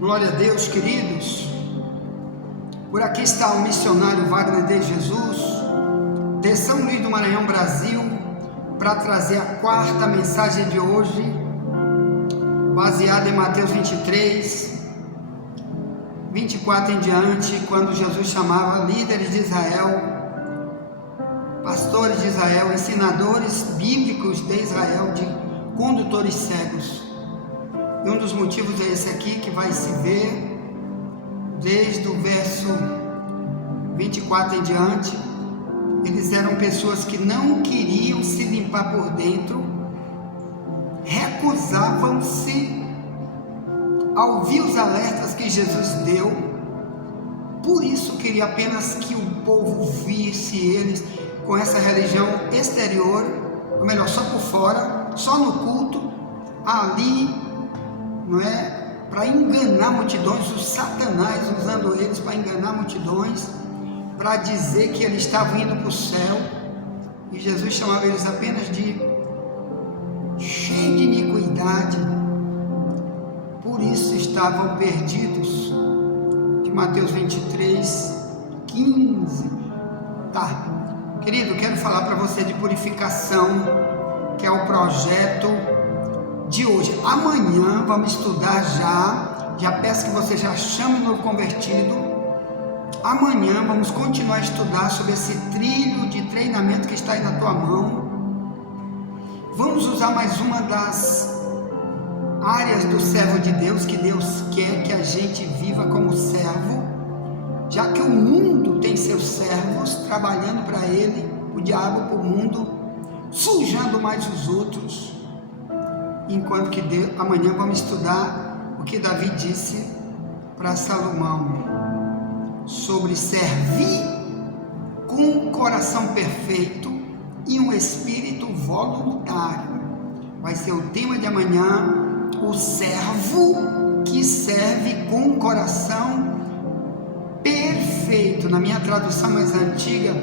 Glória a Deus, queridos. Por aqui está o missionário Wagner de Jesus, de São Luís do Maranhão, Brasil, para trazer a quarta mensagem de hoje, baseada em Mateus 23, 24 em diante, quando Jesus chamava líderes de Israel, pastores de Israel, ensinadores bíblicos de Israel, de condutores cegos. E um dos motivos é esse aqui, que vai se ver desde o verso 24 em diante. Eles eram pessoas que não queriam se limpar por dentro, recusavam-se a ouvir os alertas que Jesus deu, por isso queria apenas que o povo visse eles com essa religião exterior, ou melhor, só por fora, só no culto, ali, não é? Para enganar multidões, o Satanás usando eles para enganar multidões, para dizer que eles estavam indo para o céu, e Jesus chamava eles apenas de cheio de iniquidade, por isso estavam perdidos. De Mateus 23, 15. Tá, querido, quero falar para você de purificação, que é o projeto de hoje. Amanhã vamos estudar já peço que você já chame o novo convertido. Amanhã vamos continuar a estudar sobre esse trilho de treinamento que está aí na tua mão. Vamos usar mais uma das áreas do servo de Deus, que Deus quer que a gente viva como servo, já que o mundo tem seus servos trabalhando para ele, o diabo para o mundo, sujando mais os outros. Enquanto que amanhã vamos estudar o que Davi disse para Salomão sobre servir com um coração perfeito e um espírito voluntário. Vai ser o tema de amanhã, o servo que serve com um coração perfeito. Na minha tradução mais antiga,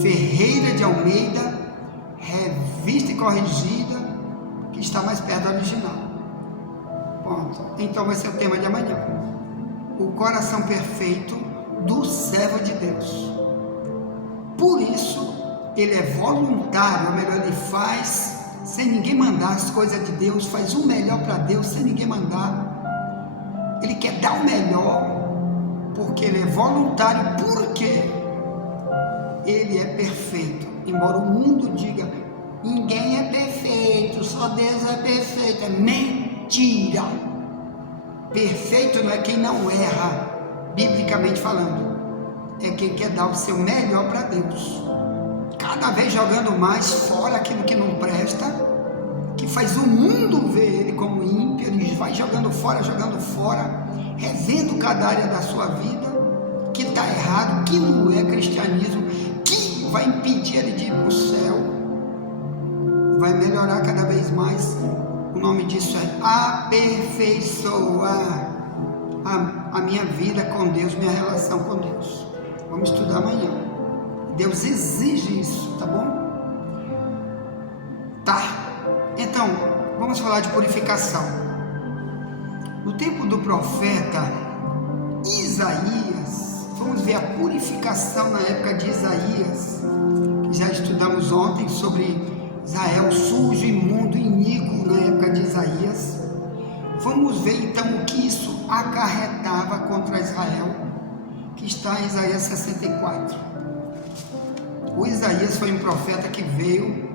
Ferreira de Almeida, revista e corrigida, que está mais perto do original. Ponto. Então vai ser o tema de amanhã, o coração perfeito do servo de Deus. Por isso ele é voluntário, ou melhor, ele faz sem ninguém mandar as coisas de Deus, faz o melhor para Deus sem ninguém mandar. Ele quer dar o melhor porque ele é voluntário, porque ele é perfeito. Embora o mundo diga ninguém é perfeito, só Deus é perfeito, é mentira. Perfeito não é quem não erra, biblicamente falando, é quem quer dar o seu melhor para Deus, cada vez jogando mais fora aquilo que não presta, que faz o mundo ver ele como ímpio. Ele vai jogando fora, revendo cada área da sua vida que está errado, que não é cristianismo, que vai impedir ele de ir para o céu, vai melhorar cada vez mais. O nome disso é aperfeiçoar a minha vida com Deus, minha relação com Deus. Vamos estudar amanhã. Deus exige isso, tá bom? Tá. Então, vamos falar de purificação. No tempo do profeta Isaías, vamos ver a purificação na época de Isaías, que já estudamos ontem sobre Israel sujo, imundo, iníquo na época de Isaías. Vamos ver então o que isso acarretava contra Israel, que está em Isaías 64. O Isaías foi um profeta que veio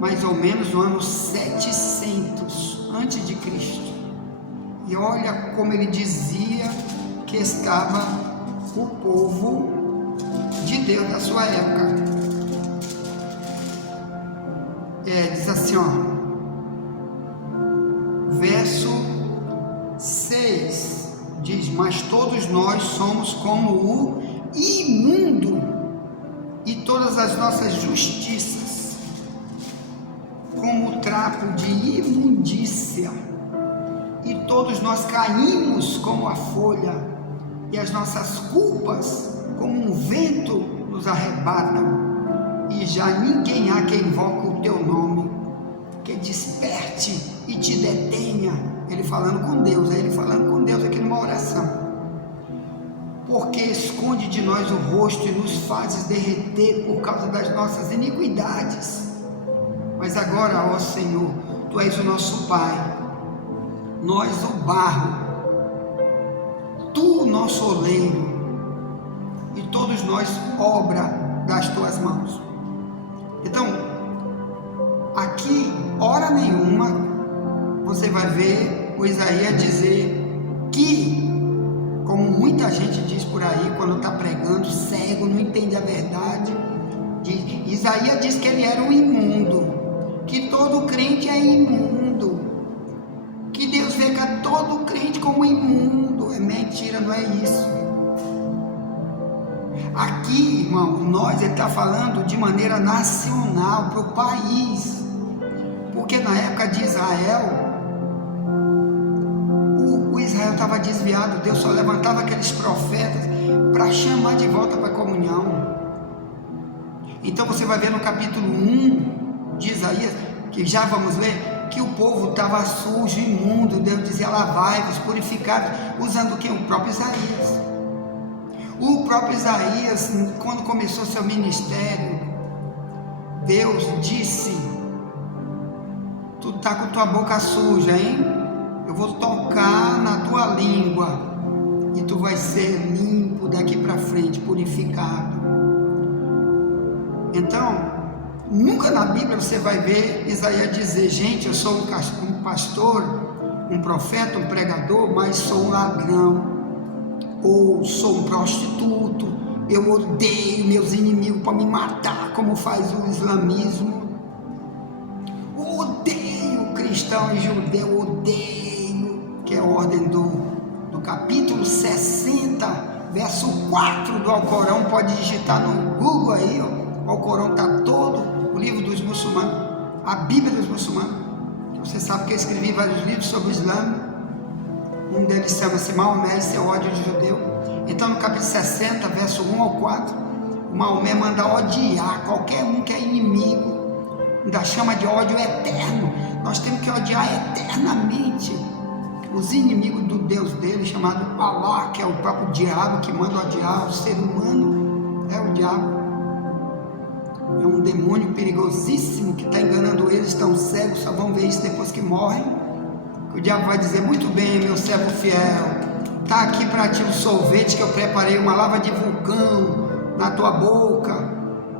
mais ou menos no ano 700 antes de Cristo. E olha como ele dizia que estava o povo de Deus da sua época. Diz assim, verso 6, diz: mas todos nós somos como o imundo, e todas as nossas justiças como o trapo de imundícia, e todos nós caímos como a folha, e as nossas culpas como um vento nos arrebatam, e já ninguém há que invoque o teu nome, que desperte e te detenha, ele falando com Deus, é ele falando com Deus aqui numa oração. Porque esconde de nós o rosto e nos fazes derreter por causa das nossas iniquidades. Mas agora, ó Senhor, Tu és o nosso Pai, nós o barro, Tu o nosso oleiro, e todos nós obra das Tuas mãos. Então, aqui, hora nenhuma, você vai ver o Isaías dizer que, como muita gente diz por aí, quando está pregando, cego, não entende a verdade, Isaías diz que ele era um imundo, que todo crente é imundo, que Deus vê todo crente como imundo. É mentira, não é isso. Aqui, irmão, ele está falando de maneira nacional, para o país, porque na época de Israel, o Israel estava desviado. Deus só levantava aqueles profetas para chamar de volta para a comunhão. Então você vai ver no capítulo 1 de Isaías, que já vamos ler, que o povo estava sujo, imundo. Deus dizia: lavai-vos, purificai-vos, usando o que? O próprio Isaías. O próprio Isaías, quando começou seu ministério, Deus disse: tu está com tua boca suja, hein? Eu vou tocar na tua língua e tu vai ser limpo daqui para frente, purificado. Então, nunca na Bíblia você vai ver Isaías dizer: gente, eu sou um pastor, um profeta, um pregador, mas sou um ladrão, ou sou um prostituto, eu odeio meus inimigos para me matar, como faz o islamismo. Eu odeio cristão e judeu, odeio, que é a ordem do capítulo 60, verso 4 do Alcorão. Pode digitar no Google aí, ó. O Alcorão está todo, o livro dos muçulmanos, a Bíblia dos muçulmanos. Você sabe que eu escrevi vários livros sobre o Islã. Um deles chama-se Maomé e seu ódio de judeu. Então, no capítulo 60, verso 1 ao 4, o Maomé manda odiar qualquer um que é inimigo, ainda chama de ódio eterno. Nós temos que odiar eternamente os inimigos do Deus dele, chamado Allah, que é o próprio diabo, que manda odiar o ser humano. É o diabo. É um demônio perigosíssimo que está enganando eles, estão cegos, só vão ver isso depois que morrem. O diabo vai dizer: muito bem, meu servo fiel, está aqui para ti o sorvete que eu preparei, uma lava de vulcão na tua boca,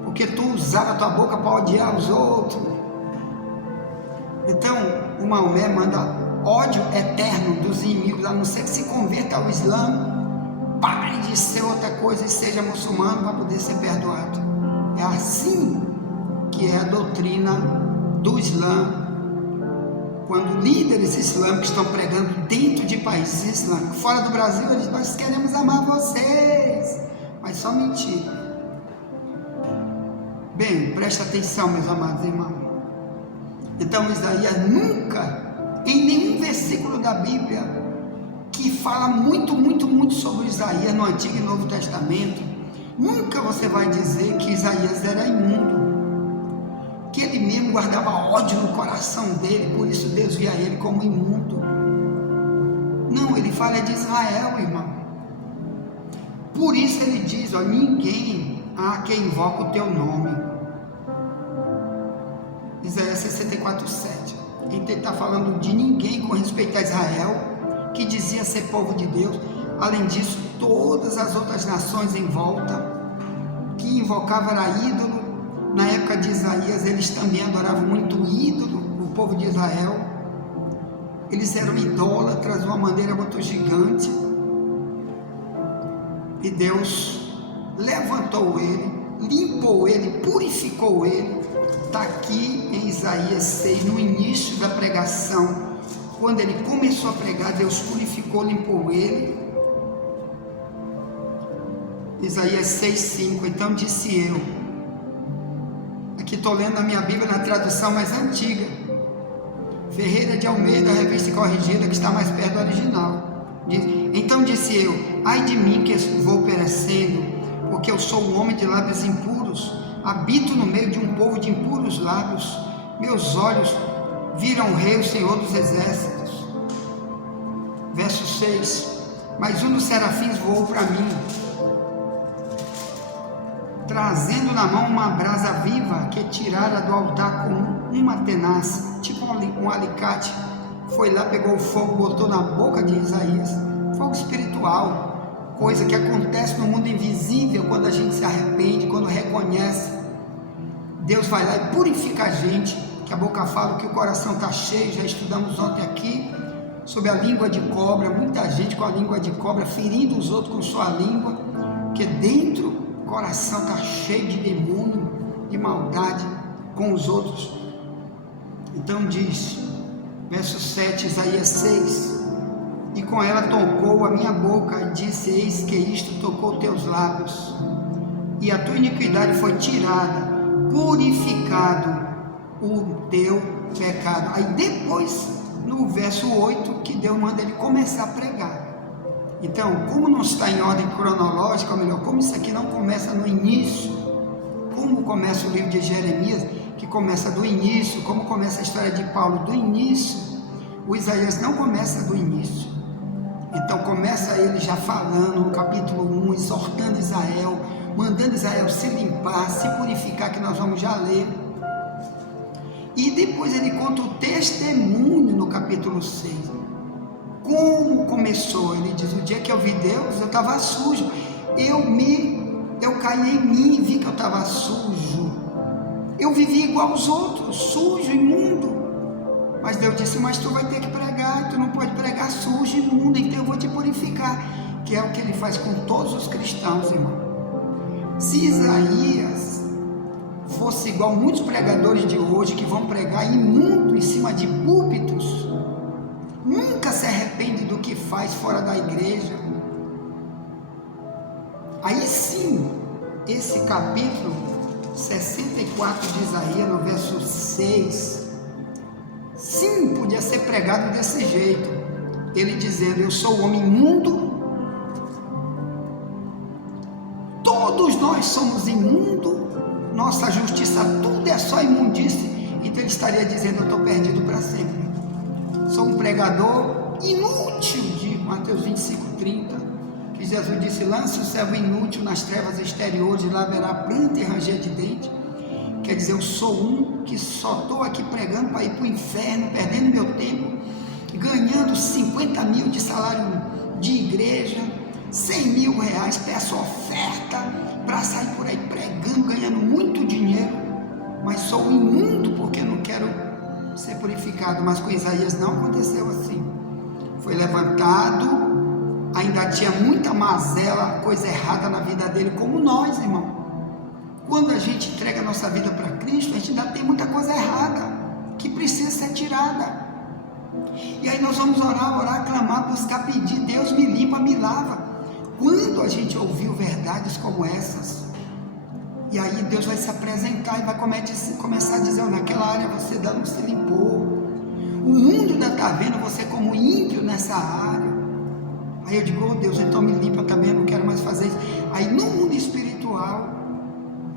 porque tu usaste a tua boca para odiar os outros. Então, o Maomé manda ódio eterno dos inimigos, a não ser que se converta ao Islã, pare de ser outra coisa e seja muçulmano para poder ser perdoado. É assim que é a doutrina do Islã. Quando líderes islâmicos estão pregando dentro de países islâmicos, fora do Brasil, eles dizem: nós queremos amar vocês, mas só mentira. Bem, preste atenção, meus amados irmãos. Então, Isaías nunca, em nenhum versículo da Bíblia que fala muito sobre Isaías no Antigo e Novo Testamento, nunca você vai dizer que Isaías era imundo, que ele mesmo guardava ódio no coração dele, por isso Deus via ele como imundo. Não, ele fala de Israel, irmão. Por isso ele diz: ó, ninguém há quem invoca o teu nome. Isaías 64:7. Ele está falando de ninguém com respeito a Israel, que dizia ser povo de Deus. Além disso, todas as outras nações em volta, que invocavam era ídolo. Na época de Isaías, eles também adoravam muito ídolo, o povo de Israel. Eles eram idólatras de uma maneira muito gigante. E Deus levantou ele, limpou ele, purificou ele. Está aqui em Isaías 6, no início da pregação. Quando ele começou a pregar, Deus purificou, limpou ele. Isaías 6:5. Então disse eu, aqui estou lendo a minha Bíblia na tradução mais antiga, Ferreira de Almeida, revista corrigida, que está mais perto do original. Então disse eu: ai de mim que vou perecendo, porque eu sou um homem de lábios impuros, habito no meio de um povo de impuros lábios. Meus olhos viram o Rei, o Senhor dos Exércitos. verso 6, mas um dos serafins voou para mim, trazendo na mão uma brasa viva que tirara do altar com uma tenaz, tipo um alicate. Foi lá, pegou o fogo, botou na boca de Isaías. Fogo espiritual, coisa que acontece no mundo invisível quando a gente se arrepende, quando reconhece. Deus vai lá e purifica a gente, que a boca fala que o coração está cheio. Já estudamos ontem aqui sobre a língua de cobra, muita gente com a língua de cobra, ferindo os outros com sua língua, porque dentro o coração está cheio de demônio, de maldade com os outros. Então diz, verso 7, Isaías 6, e com ela tocou a minha boca e disse, eis que isto tocou teus lábios, e a tua iniquidade foi tirada, purificado o teu pecado. Aí depois, no verso 8, que Deus manda ele começar a pregar. Então, como não está em ordem cronológica, ou melhor, como isso aqui não começa no início, como começa o livro de Jeremias, que começa do início, como começa a história de Paulo do início, o Isaías não começa do início. Então começa ele já falando no capítulo 1, exortando Israel, mandando Israel se limpar, se purificar, que nós vamos já ler. E depois ele conta o testemunho no capítulo 6. Como começou? Ele diz, o dia que eu vi Deus, eu estava sujo. Eu caí em mim e vi que eu estava sujo. Eu vivi igual aos outros, sujo, imundo. Mas Deus disse, mas tu vai ter que pregar, tu não pode pregar sujo, imundo, então eu vou te purificar. Que é o que ele faz com todos os cristãos, irmão. Se Isaías fosse igual muitos pregadores de hoje, que vão pregar imundo em cima de púlpitos, nunca se arrepende do que faz fora da igreja, aí sim, esse capítulo 64 de Isaías, no verso 6, sim, podia ser pregado desse jeito, ele dizendo, eu sou o homem imundo, todos nós somos imundos, nossa justiça tudo é só imundície. Então ele estaria dizendo, eu estou perdido para sempre, sou um pregador inútil, de Mateus 25:30, que Jesus disse, lance o servo inútil nas trevas exteriores, e lá haverá pranto e ranger de dente. Quer dizer, eu sou um que só estou aqui pregando para ir para o inferno, perdendo meu tempo, ganhando 50 mil de salário de igreja, 100 mil reais, peço oferta para sair por aí pregando, ganhando muito dinheiro, mas sou imundo porque não quero ser purificado. Mas com Isaías não aconteceu assim. Foi levantado, ainda tinha muita mazela, coisa errada na vida dele, como nós, irmão. Quando a gente entrega a nossa vida para Cristo, a gente ainda tem muita coisa errada que precisa ser tirada. E aí nós vamos orar, clamar, buscar, pedir, Deus me limpa, me lava. Quando a gente ouviu verdades como essas, e aí Deus vai se apresentar e vai começar a dizer, naquela área você ainda não se limpou, o mundo ainda está vendo você como ímpio nessa área. Aí eu digo, Deus, então me limpa também, eu não quero mais fazer isso. Aí no mundo espiritual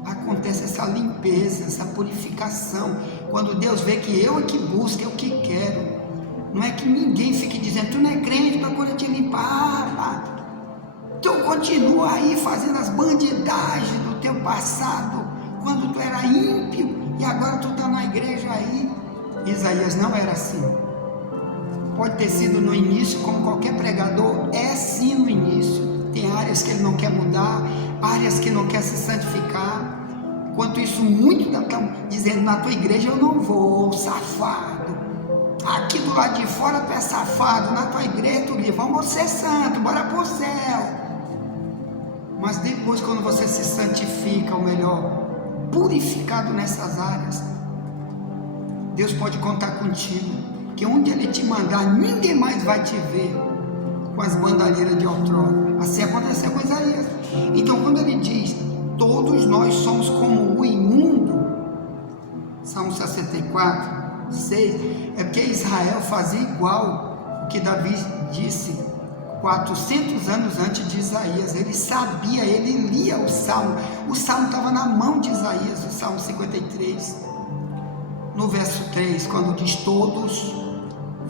acontece essa limpeza, essa purificação, quando Deus vê que eu é que busco, eu que quero. Não é que ninguém fique dizendo, tu não é crente para quando eu te limpar, então continua aí fazendo as bandidagens do teu passado, quando tu era ímpio e agora tu está na igreja aí. Isaías não era assim. Pode ter sido no início, como qualquer pregador, é sim no início. Tem áreas que ele não quer mudar, áreas que não quer se santificar. Enquanto isso, muitos estão dizendo, na tua igreja eu não vou, safado. Aqui do lado de fora tu é safado, na tua igreja tu diz, vamos ser santo, bora pro céu. Mas depois, quando você se santifica, ou melhor, purificado nessas áreas, Deus pode contar contigo, que onde Ele te mandar, ninguém mais vai te ver com as bandalheiras de outrora. Assim aconteceu com Isaías. Então, quando ele diz, todos nós somos como o imundo, Salmo 64, 6, é porque Israel fazia igual o que Davi disse 400 anos antes de Isaías. Ele sabia, ele lia o Salmo estava na mão de Isaías, o Salmo 53, no verso 3, quando diz, todos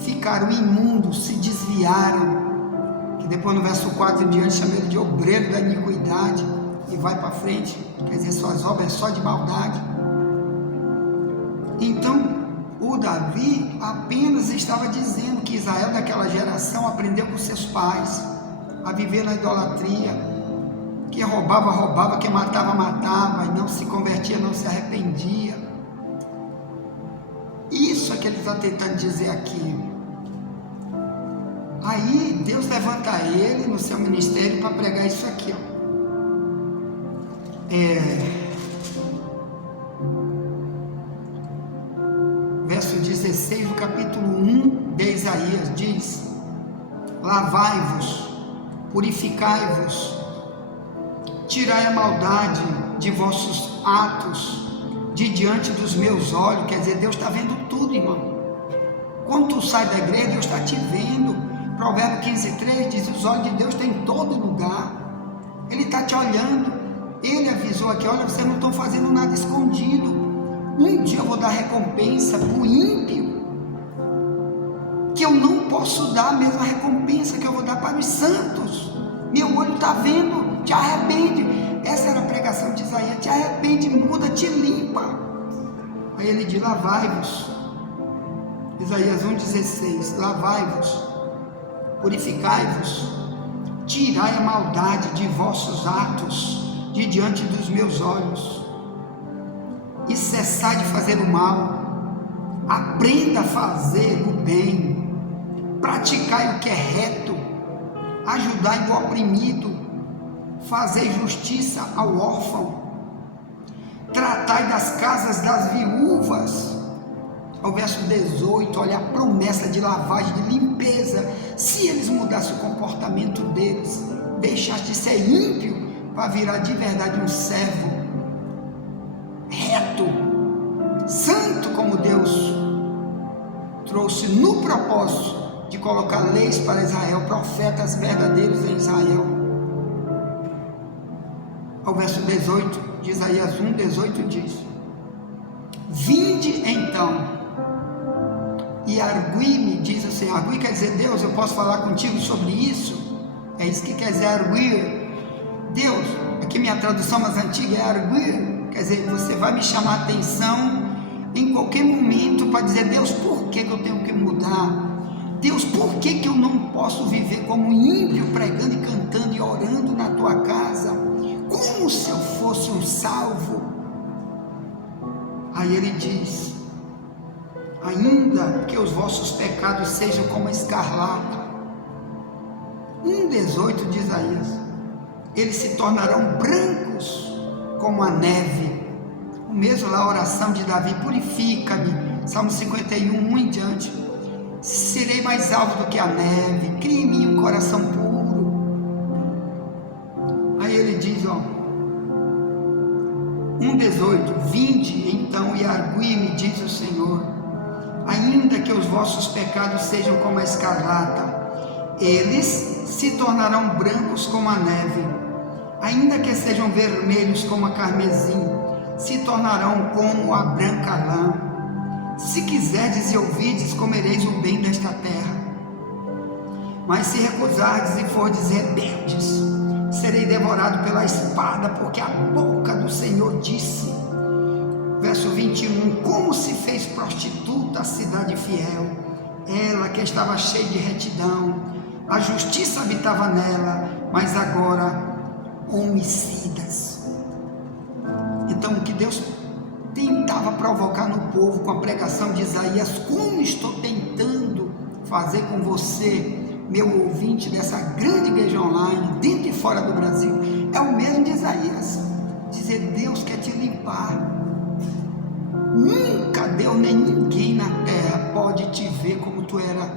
ficaram imundos, se desviaram, que depois no verso 4 em diante chama ele de obreiro da iniquidade, e vai para frente, quer dizer, suas obras só de maldade. Então, o Davi apenas estava dizendo que Israel daquela geração aprendeu com seus pais a viver na idolatria, que roubava, que matava, e não se convertia, não se arrependia. Isso é que ele está tentando dizer aqui. Aí Deus levanta ele no seu ministério para pregar isso aqui, ó. Verso 16 do capítulo 1 de Isaías diz: lavai-vos, purificai-vos, tirai a maldade de vossos atos de diante dos meus olhos. Quer dizer, Deus está vendo tudo, irmão. Quando tu sai da igreja, Deus está te vendo. Provérbio 15:3 diz: os olhos de Deus estão em todo lugar, Ele está te olhando. Ele avisou aqui: olha, vocês não estão fazendo nada escondido. Um dia eu vou dar recompensa para o ímpio, que eu não posso dar a mesma recompensa que eu vou dar para os santos. Meu olho está vendo, te arrepende. Essa era a pregação de Isaías: te arrepende, muda, te limpa. Aí ele diz: lavai-vos. Isaías 1,16: lavai-vos, purificai-vos, tirai a maldade de vossos atos de diante dos meus olhos, e cessai de fazer o mal. Aprenda a fazer o bem, praticai o que é reto, ajudai o oprimido, fazei justiça ao órfão, tratai das casas das viúvas. Ao verso 18, olha a promessa de lavagem, de limpeza. Se eles mudassem o comportamento deles, deixassem de ser ímpio para virar de verdade um servo reto, santo, como Deus trouxe no propósito de colocar leis para Israel, profetas verdadeiros em Israel. Ao verso 18 de Isaías 1,18 diz: vinde então e argui-me, diz o Senhor. Arguir quer dizer: Deus, eu posso falar contigo sobre isso? É isso que quer dizer arguir. Deus, aqui minha tradução mais antiga é arguir, quer dizer, você vai me chamar a atenção em qualquer momento para dizer: Deus, por que eu tenho que mudar? Deus, por que eu não posso viver como ímpio, pregando e cantando e orando na tua casa, como se eu fosse um salvo? Aí ele diz: ainda que os vossos pecados sejam como a escarlata, 1,18 de Isaías, eles se tornarão brancos como a neve. O mesmo lá, a oração de Davi: purifica-me, Salmo 51, 1 em diante. Serei mais alto do que a neve, crie em mim um coração puro. Aí ele diz, ó, 1,18: vinde então e argui-me, diz o Senhor, ainda que os vossos pecados sejam como a escarlata, eles se tornarão brancos como a neve, ainda que sejam vermelhos como a carmesim, se tornarão como a branca lã. Se quiserdes e ouvirdes, comereis o bem desta terra. Mas se recusardes e fordes rebeldes, serei devorado pela espada, porque a boca do Senhor disse. Verso 21: como se fez prostituta a cidade fiel, ela que estava cheia de retidão, a justiça habitava nela, mas agora homicidas. Então, o que Deus tentava provocar no povo com a pregação de Isaías, como estou tentando fazer com você, meu ouvinte dessa grande igreja online, dentro e fora do Brasil, é o mesmo de Isaías. Dizer: Deus quer te limpar. Nunca Deus nem ninguém na terra pode te ver como tu era,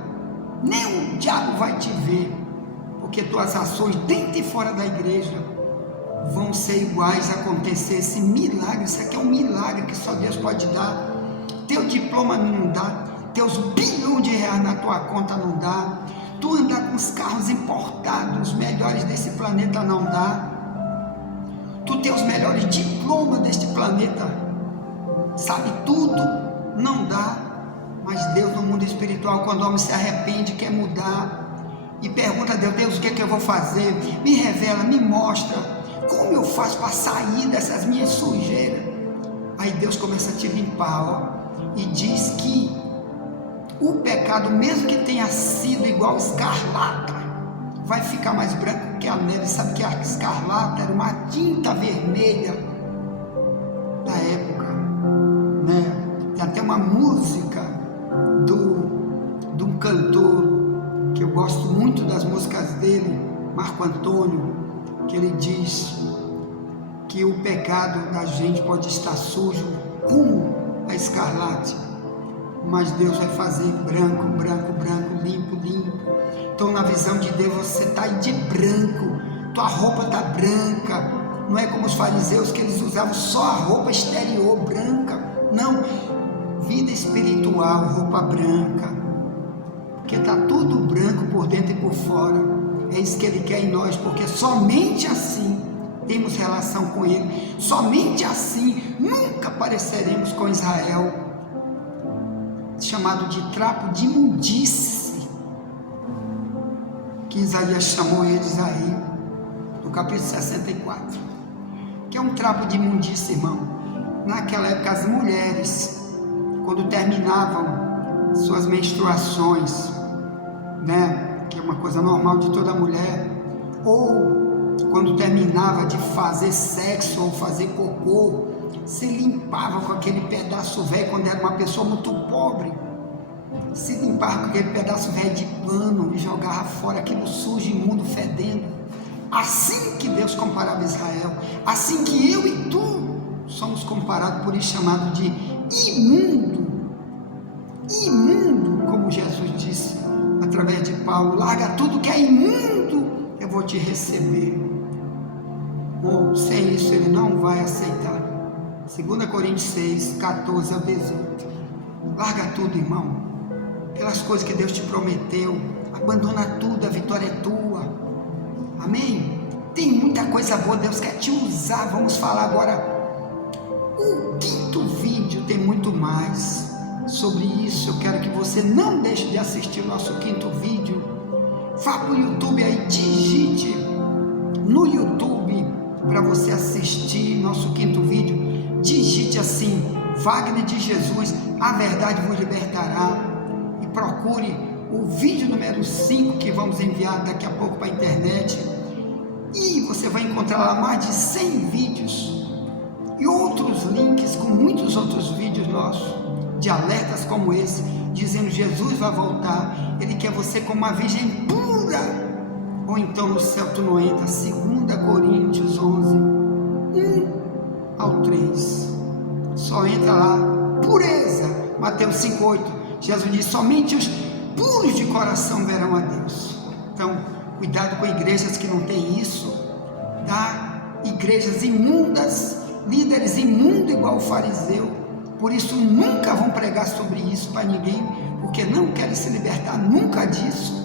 nem o diabo vai te ver, porque tuas ações dentro e fora da igreja vão ser iguais a acontecer esse milagre. Isso aqui é um milagre que só Deus pode dar. Teu diploma não dá, teus bilhões de reais na tua conta não dá, tu andar com os carros importados, os melhores desse planeta não dá, tu ter os melhores diplomas deste planeta, sabe tudo, não dá. Mas Deus no mundo espiritual espiritual, quando o homem se arrepende, quer mudar e pergunta a Deus: Deus, o que é que eu vou fazer? Me revela, me mostra, como eu faço para sair dessas minhas sujeiras? Aí Deus começa a te limpar, ó, e diz que o pecado, mesmo que tenha sido igual escarlata, vai ficar mais branco que a neve. Sabe que a escarlata era uma tinta vermelha da época, né? Tem até uma música de um cantor que eu gosto muito das músicas dele, Marco Antônio, que ele diz que o pecado da gente pode estar sujo como a escarlate, mas Deus vai fazer branco, branco, branco, limpo, limpo. Então, na visão de Deus, você está aí de branco, tua roupa está branca. Não é como os fariseus, que eles usavam só a roupa exterior branca. Não, vida espiritual, roupa branca, porque está tudo branco por dentro e por fora. É isso que Ele quer em nós, porque somente assim temos relação com Ele. Somente assim nunca pareceremos com Israel, chamado de trapo de imundície, que Isaías chamou eles aí, no capítulo 64, que é um trapo de imundície, irmão. Naquela época, as mulheres, quando terminavam suas menstruações, né, que é uma coisa normal de toda mulher, ou quando terminava de fazer sexo ou fazer cocô, se limpava com aquele pedaço velho. Quando era uma pessoa muito pobre, se limpava com aquele pedaço velho de pano e jogava fora aquilo sujo, imundo, fedendo. Assim que Deus comparava Israel, assim que eu e tu somos comparados, por isso chamado de imundo. Imundo, como Jesus disse através de Paulo: larga tudo que é imundo, eu vou te receber. Ou sem isso Ele não vai aceitar. 2 Coríntios 6, 14 a 18. Larga tudo, irmão, pelas coisas que Deus te prometeu. Abandona tudo, a vitória é tua. Amém? Tem muita coisa boa, Deus quer te usar. Vamos falar agora. O 5º vídeo tem muito mais sobre isso. Eu quero que você não deixe de assistir o nosso 5º vídeo. Vá para o YouTube aí, digite no YouTube para você assistir nosso 5º vídeo. Digite assim: Wagner de Jesus, a verdade vos libertará, e procure o vídeo número 5 que vamos enviar daqui a pouco para a internet, e você vai encontrar lá mais de 100 vídeos e outros links com muitos outros vídeos nossos, de alertas como esse, dizendo: Jesus vai voltar, Ele quer você como uma virgem pura, ou então no céu tu não entra. 2 Coríntios 11, 1 ao 3, só entra lá pureza. Mateus 5:8, Jesus diz: somente os puros de coração verão a Deus. Então, cuidado com igrejas que não tem isso, tá? Igrejas imundas, líderes imundos igual o fariseu. Por isso nunca vão pregar sobre isso para ninguém, porque não querem se libertar nunca disso.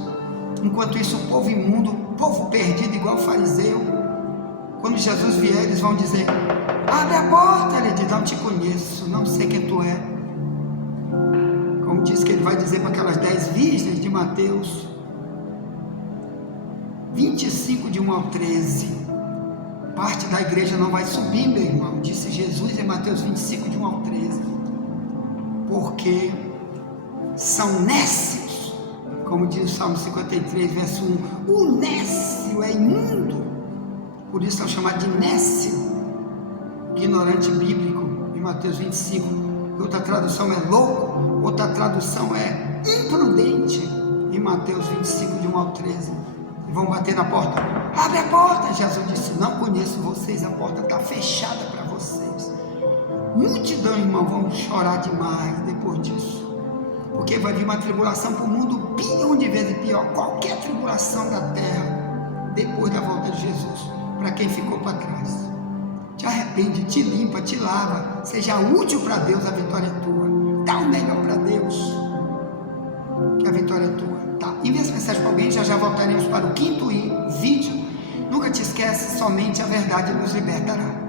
Enquanto isso, o povo imundo, o povo perdido igual o fariseu, quando Jesus vier, eles vão dizer: abre a porta. Ele diz: não te conheço, não sei quem tu é. Como diz que ele vai dizer para aquelas 10 virgens de Mateus 25, de 1 ao 13. Parte da igreja não vai subir, meu irmão, disse Jesus em Mateus 25, de 1 ao 13, porque são nécios, como diz o Salmo 53, verso 1. O nécio é imundo, por isso é chamado de nécio, ignorante bíblico, em Mateus 25. Outra tradução é louco, outra tradução é imprudente, em Mateus 25, de 1 ao 13. E vão bater na porta: abre a porta. Jesus disse: não conheço vocês, a porta está fechada para vocês. Multidão, irmão, vão chorar demais depois disso, porque vai vir uma tribulação para o mundo 1 bilhão de vezes pior, qualquer tribulação da terra, depois da volta de Jesus, para quem ficou para trás. Te arrepende, te limpa, te lava, seja útil para Deus, a vitória é tua. Dá o melhor para Deus, que a vitória é tua. Tá? Envia essa mensagem para alguém, já voltaremos para o 5º vídeo. Nunca te esquece, somente a verdade nos libertará.